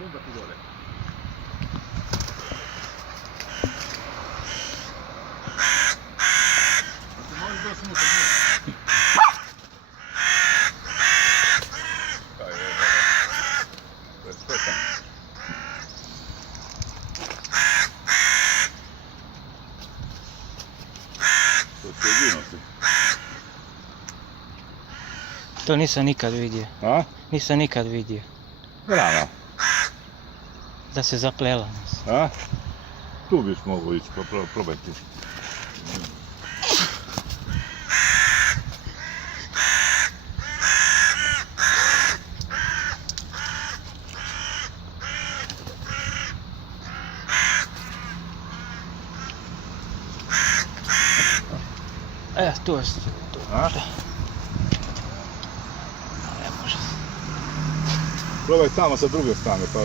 pumbati dole. Znači, možeš doći unutra, nije. Kaj je ovo? To je šteta. To je jedinosti. To nisam nikad vidio. A? Nisam nikad vidio. Brava. Da se zaplela. A? Tu biš mogu ići, probajti. Tu je. A? Ne može. Probaj tamo sa druge strane, pa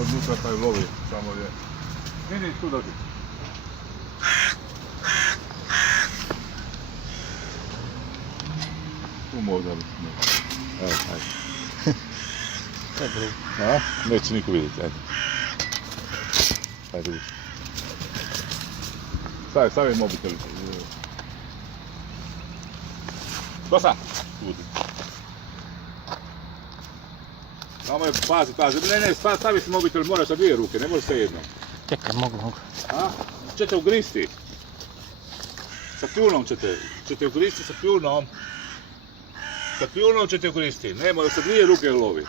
odnutra taj lovi, samo je. Vidi tu dođi. Tu možda bi se. Evo, ajde. To je drugo. A? Neće niko vidjeti, ajde. Ajde, vidi. Stavi mobitel. Dosta! Budi. Samo je, pazi. Ne, stavi si mobitel, moraš sa dvije ruke, ne možeš sa jednom. Čekaj, mogu. A? Ćete ugristi. Sa pljunom ćete ugristi sa pljunom. Sa pljunom ćete ugristi, ne može, sa dvije ruke lovi.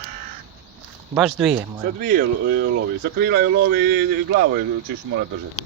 Baš dvije Sa moram. dvije lovi, sa krila je lovi i glavu ćeš morat držati.